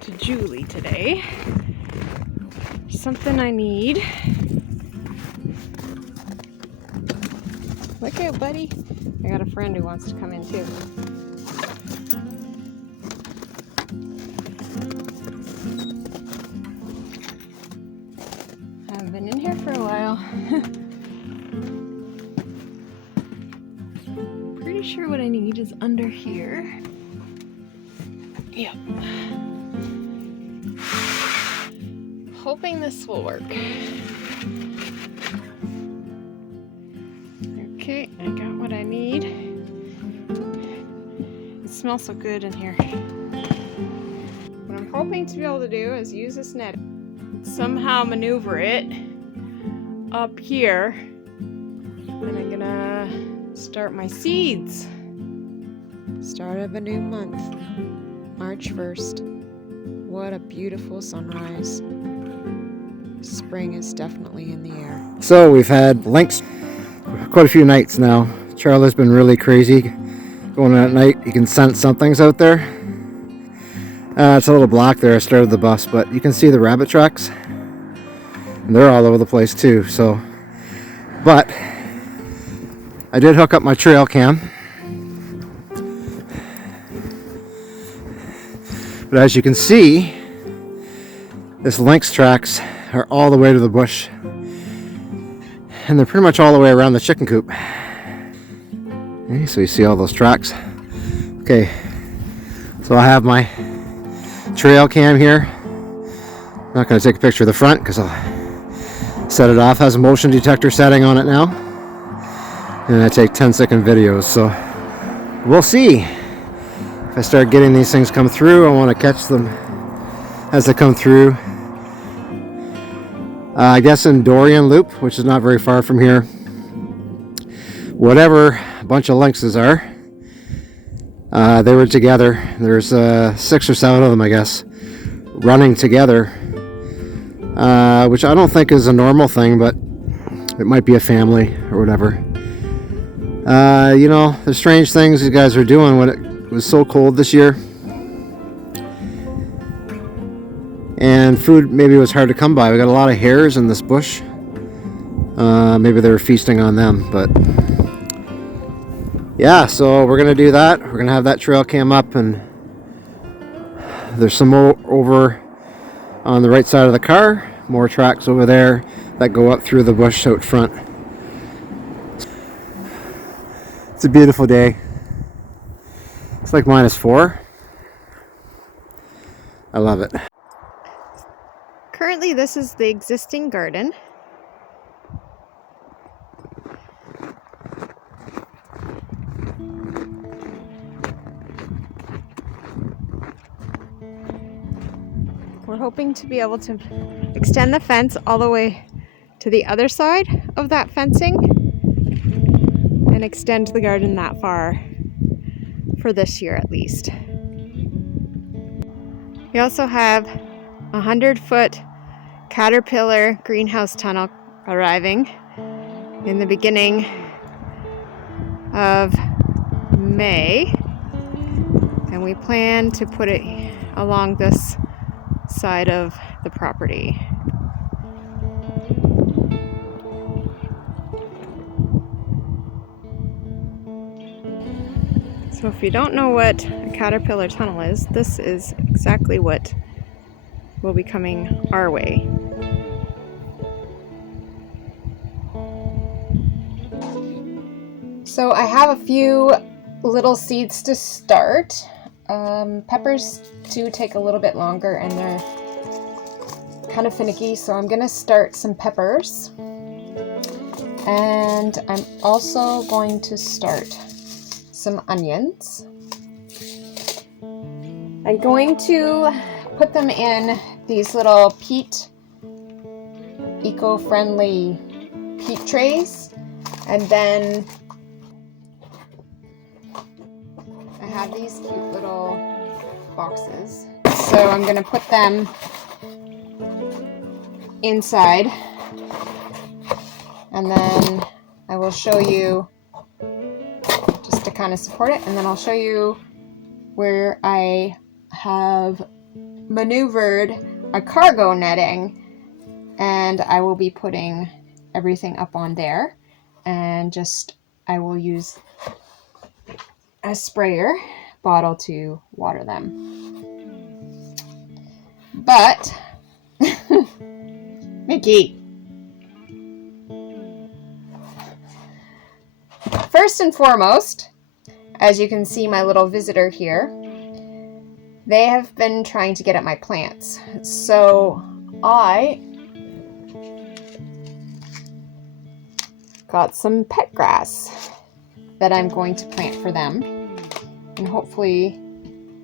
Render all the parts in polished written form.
down to Julie today. Something I need. Look out, buddy. I got a friend who wants to come in too. I haven't been in here for a while. Pretty sure what I need is under here. Yep. Hoping this will work. Okay, I got what I need. It smells so good in here. What I'm hoping to be able to do is use this net, somehow maneuver it up here, and I'm gonna start my seeds. Start of a new month, March 1st. What a beautiful sunrise. Spring is definitely in the air. So we've had lynx quite a few nights now. Charlie's been really crazy going at night. You can sense something's out there. It's a little block there. I started the bus, but you can see the rabbit tracks. And they're all over the place too. So, but I did hook up my trail cam. But as you can see, this lynx tracks are all the way to the bush. And they're pretty much all the way around the chicken coop. Okay, so you see all those tracks. Okay, so I have my trail cam here. I'm not going to take a picture of the front because I'll set it off. It has a motion detector setting on it now. And I take 10-second videos, so we'll see. If I start getting these things come through, I want to catch them as they come through. I guess in Dorian Loop, which is not very far from here, whatever a bunch of lynxes are, they were together. There's 6 or 7 of them, I guess, running together, which I don't think is a normal thing, but it might be a family or whatever. You know, the strange things these guys are doing when it was so cold this year. And food maybe was hard to come by. We got a lot of hares in this bush. Maybe they were feasting on them, but yeah, so we're gonna do that. We're gonna have that trail cam up, and there's some more over on the right side of the car, more tracks over there that go up through the bush out front. It's a beautiful day. It's like -4. I love it. Currently, this is the existing garden. We're hoping to be able to extend the fence all the way to the other side of that fencing and extend the garden that far for this year at least. We also have a 100-foot caterpillar greenhouse tunnel arriving in the beginning of May, and we plan to put it along this side of the property. So if you don't know what a caterpillar tunnel is, this is exactly what will be coming our way. So I have a few little seeds to start. Peppers do take a little bit longer and they're kind of finicky, so I'm gonna start some peppers. And I'm also going to start some onions. I'm going to put them in these little peat, eco-friendly peat trays, and then I have these cute little boxes. So I'm going to put them inside, and then I will show you just to kind of support it, and then I'll show you where I have maneuvered a cargo netting, and I will be putting everything up on there, and I will use a sprayer bottle to water them. But Mickey, first and foremost, as you can see my little visitor here, they have been trying to get at my plants. So I got some pet grass that I'm going to plant for them, and hopefully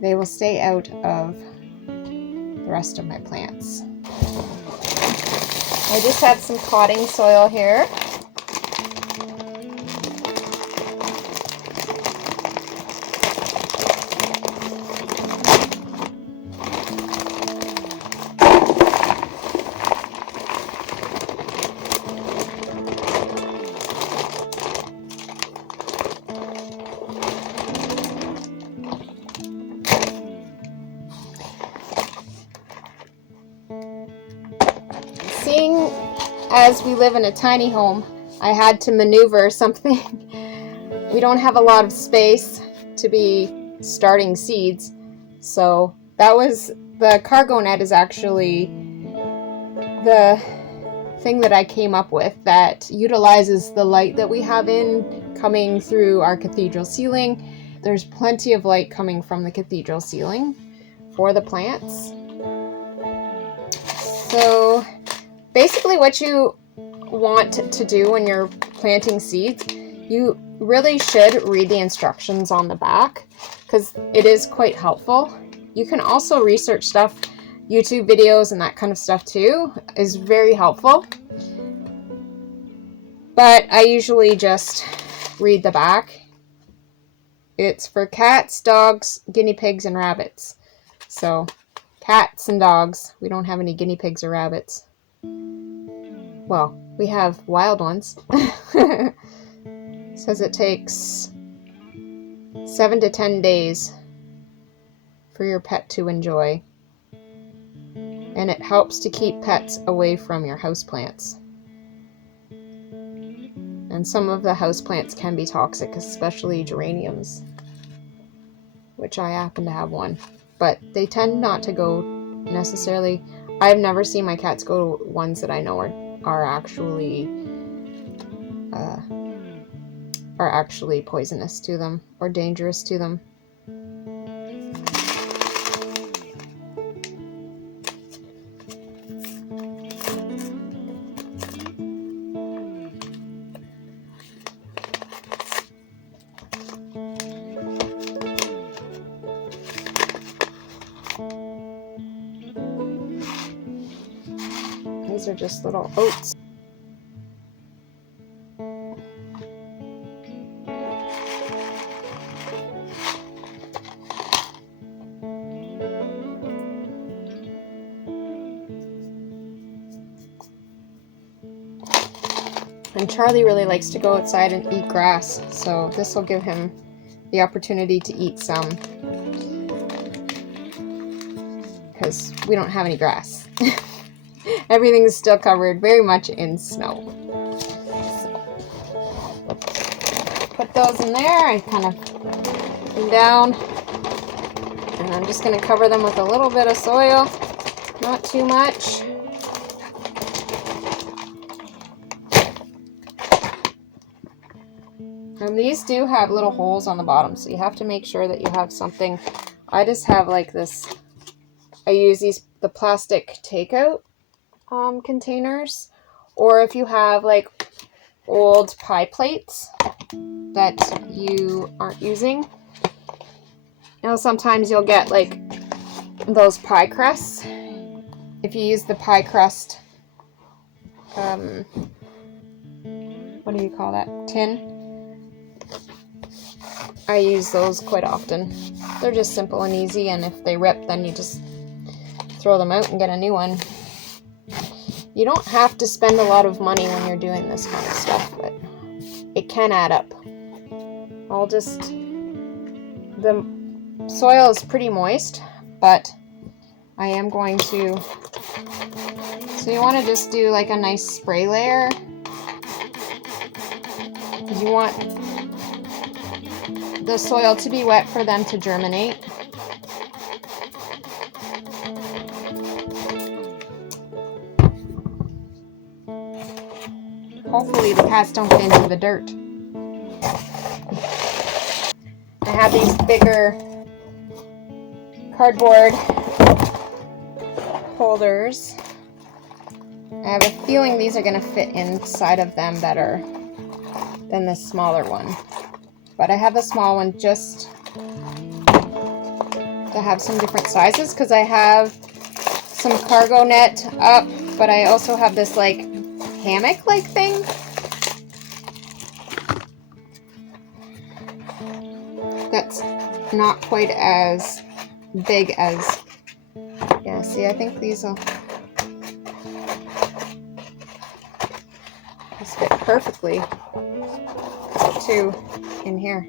they will stay out of the rest of my plants. I just have some potting soil here. Seeing as we live in a tiny home, I had to maneuver something. We don't have a lot of space to be starting seeds, so the cargo net is actually the thing that I came up with that utilizes the light that we have coming through our cathedral ceiling. There's plenty of light coming from the cathedral ceiling for the plants. So basically what you want to do when you're planting seeds, you really should read the instructions on the back because it is quite helpful. You can also research stuff, YouTube videos and that kind of stuff too is very helpful. But I usually just read the back. It's for cats, dogs, guinea pigs, and rabbits. So cats and dogs. We don't have any guinea pigs or rabbits. Well, we have wild ones. It says it takes 7 to 10 days for your pet to enjoy. And it helps to keep pets away from your houseplants. And some of the houseplants can be toxic, especially geraniums, which I happen to have one. But they tend not to go necessarily. I've never seen my cats go to ones that I know are actually poisonous to them or dangerous to them. These are just little oats. And Charlie really likes to go outside and eat grass, so this will give him the opportunity to eat some, because we don't have any grass. Everything is still covered very much in snow. So, put those in there. I kind of put them down, and I'm just going to cover them with a little bit of soil, not too much. And these do have little holes on the bottom, so you have to make sure that you have something. I just have like this. I use the plastic takeout containers, or if you have like old pie plates that you aren't using. You know, sometimes you'll get like those pie crusts. If you use the pie crust, what do you call that? Tin. I use those quite often. They're just simple and easy, and if they rip, then you just throw them out and get a new one. You don't have to spend a lot of money when you're doing this kind of stuff, but it can add up. The soil is pretty moist, but I am going to, so you want to just do like a nice spray layer. You want the soil to be wet for them to germinate. Hopefully the cats don't get into the dirt. I have these bigger cardboard holders. I have a feeling these are going to fit inside of them better than the smaller one. But I have a small one just to have some different sizes because I have some cargo net up, but I also have this like hammock-like thing. That's not quite as big as, yeah, see, I think these will just fit perfectly too in here.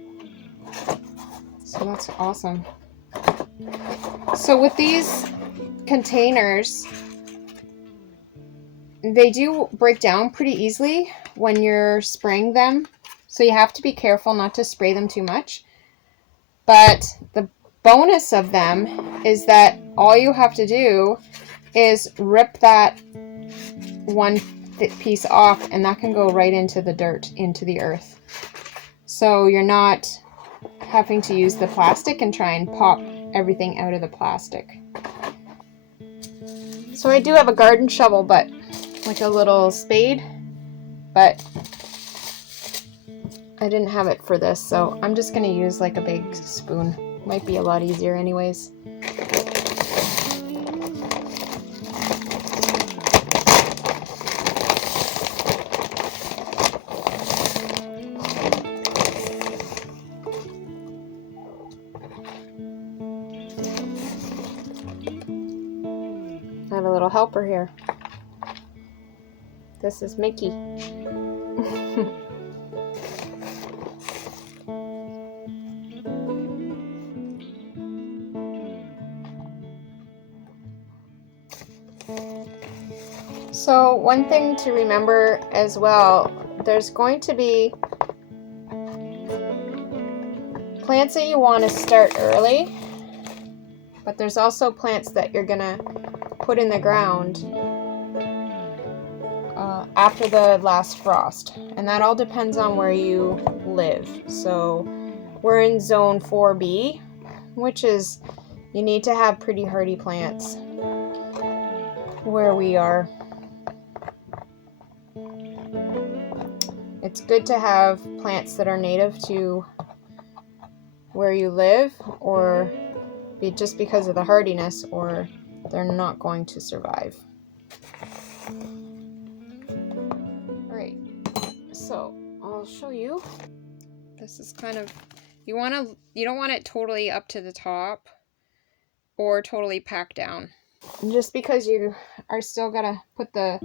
So that's awesome. So with these containers, they do break down pretty easily when you're spraying them. So you have to be careful not to spray them too much. But the bonus of them is that all you have to do is rip that one piece off, and that can go right into the dirt, into the earth. So you're not having to use the plastic and try and pop everything out of the plastic. So I do have a garden shovel, but like a little spade, but I didn't have it for this, so I'm just gonna use like a big spoon. Might be a lot easier anyways. I have a little helper here. This is Mickey. So one thing to remember as well, there's going to be plants that you want to start early, but there's also plants that you're gonna put in the ground after the last frost, and that all depends on where you live. So we're in zone 4B, which is, you need to have pretty hardy plants where we are. It's good to have plants that are native to where you live, or just because of the hardiness, or they're not going to survive. Alright, so I'll show you. This is kind of, you don't want it totally up to the top or totally packed down. And just because you are still gonna put the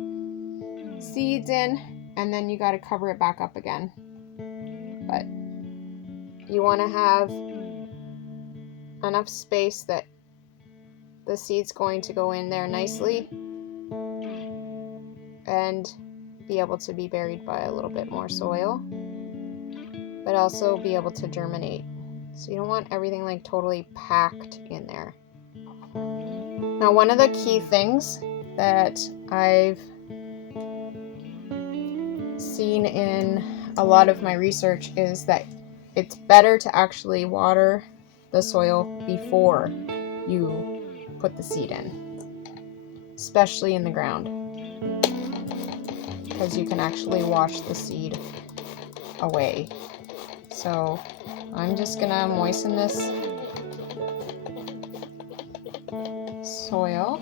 seeds in, and then you gotta cover it back up again. But you want to have enough space that the seed's going to go in there nicely and be able to be buried by a little bit more soil, but also be able to germinate. So you don't want everything like totally packed in there. Now, one of the key things that I've seen in a lot of my research is that it's better to actually water the soil before you put the seed in, especially in the ground, because you can actually wash the seed away. So I'm just gonna moisten this soil,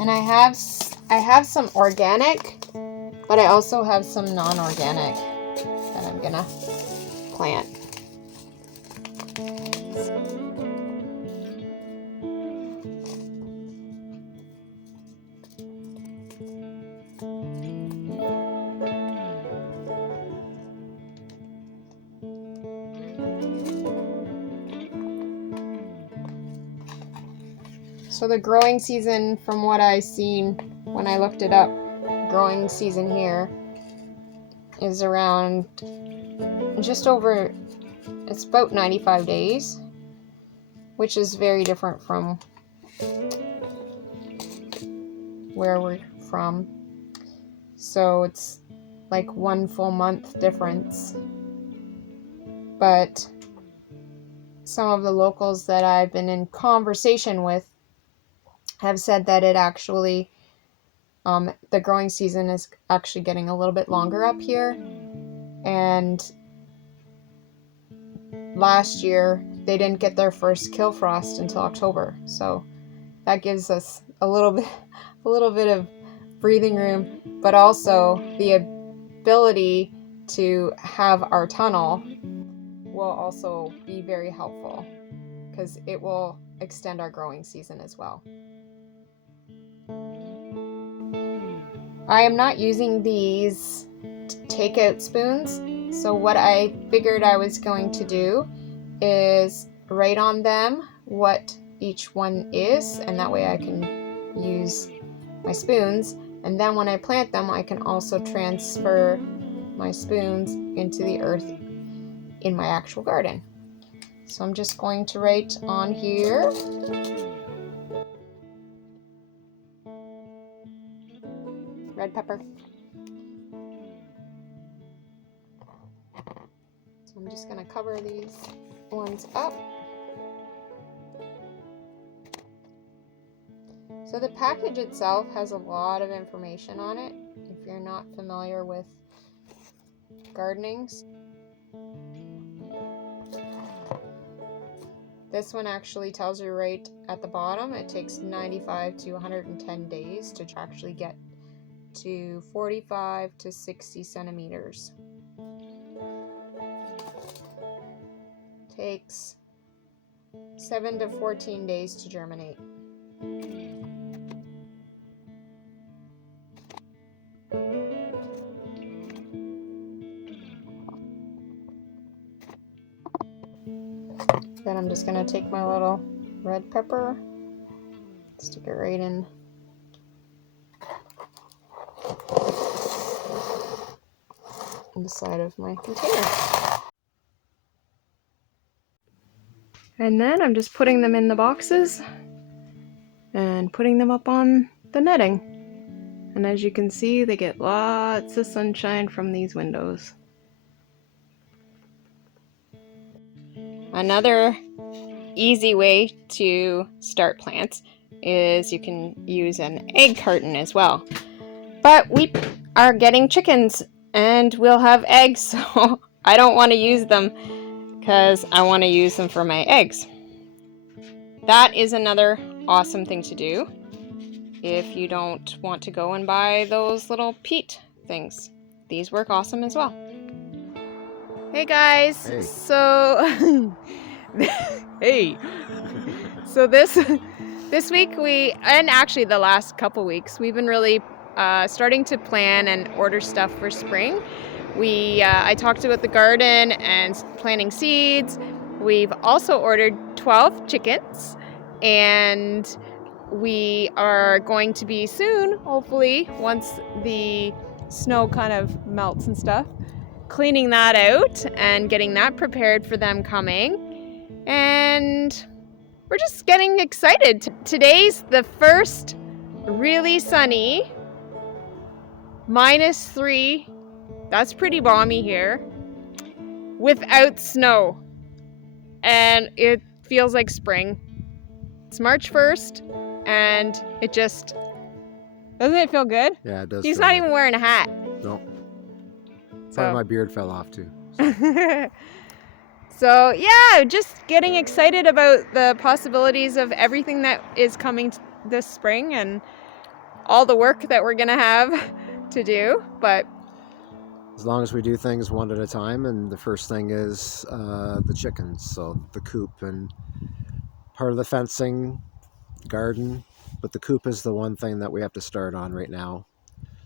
and I have some organic, but I also have some non-organic that I'm gonna plant. So the growing season, from what I seen when I looked it up, growing season here is around just over, it's about 95 days, which is very different from where we're from. So it's like 1 full month difference. But some of the locals that I've been in conversation with have said that it actually, the growing season is actually getting a little bit longer up here. And last year they didn't get their first kill frost until October. So that gives us a little bit of breathing room, but also the ability to have our tunnel will also be very helpful because it will extend our growing season as well. I am not using these takeout spoons, so what I figured I was going to do is write on them what each one is, and that way I can use my spoons, and then when I plant them I can also transfer my spoons into the earth in my actual garden. So I'm just going to write on here red pepper. So I'm just going to cover these ones up. So the package itself has a lot of information on it if you're not familiar with gardening. This one actually tells you right at the bottom it takes 95 to 110 days to actually get to 45 to 60 centimeters. Takes 7 to 14 days to germinate. Then I'm just going to take my little red pepper, stick it right in the side of my container. And then I'm just putting them in the boxes and putting them up on the netting. And as you can see, they get lots of sunshine from these windows. Another easy way to start plants is you can use an egg carton as well. But we are getting chickens and we'll have eggs, so I don't want to use them because I want to use them for my eggs. That is another awesome thing to do if you don't want to go and buy those little peat things. These work awesome as well. Hey guys, Hey. So hey. So this week and actually the last couple weeks, we've been really starting to plan and order stuff for spring. I talked about the garden and planting seeds. We've also ordered 12 chickens, and we are going to be soon, hopefully, once the snow kind of melts and stuff, cleaning that out and getting that prepared for them coming. And we're just getting excited. Today's the first really sunny, -3. That's pretty balmy here, without snow. And it feels like spring. It's March 1st, and it just, doesn't it feel good? Yeah, it does. He's feel not good. even wearing a hat. Nope. So. Part of my beard fell off too. So yeah, just getting excited about the possibilities of everything that is coming this spring and all the work that we're gonna have to do. But As long as we do things one at a time, and the first thing is the chickens, so the coop and part of the fencing, garden, but the coop is the one thing that we have to start on right now.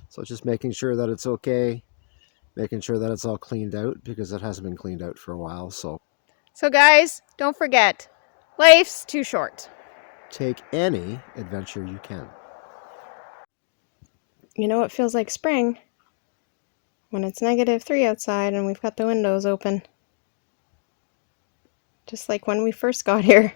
So just making sure that it's okay, making sure that it's all cleaned out because it hasn't been cleaned out for a while. So guys, don't forget, life's too short. take any adventure you can. You know, it feels like spring when it's -3 outside and we've got the windows open. Just like when we first got here.